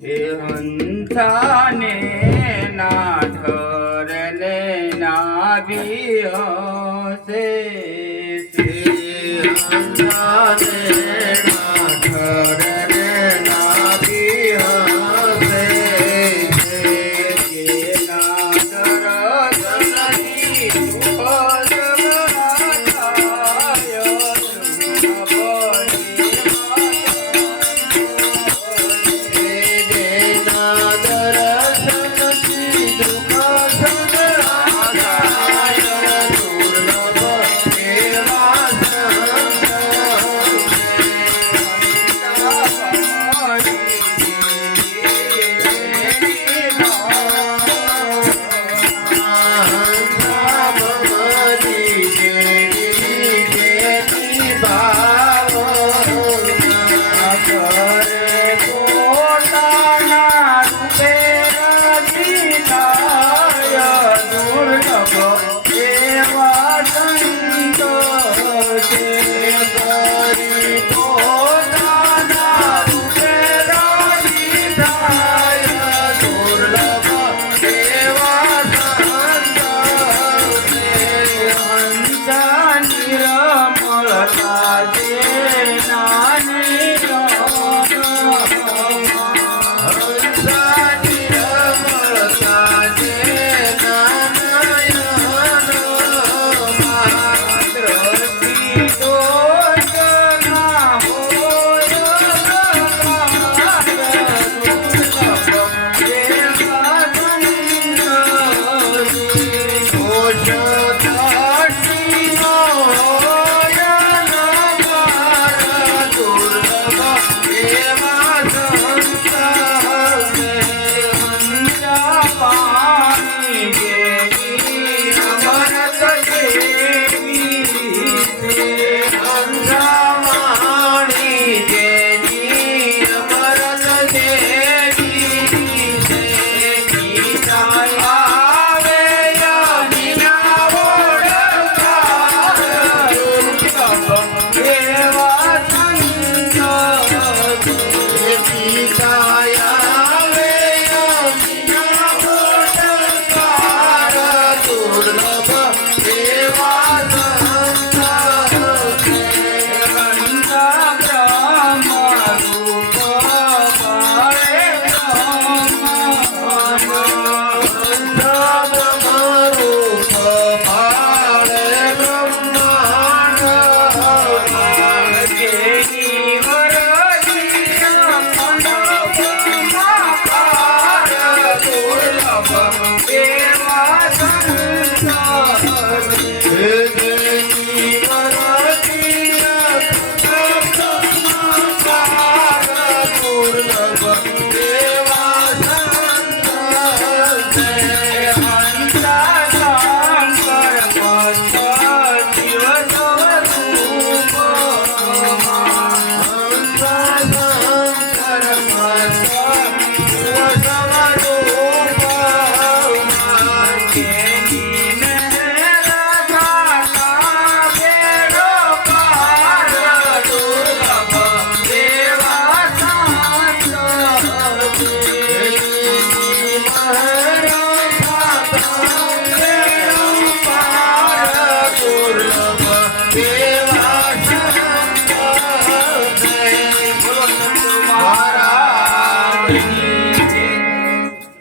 હે હંસાને ના ઠરને ના ભી હશે શ્રી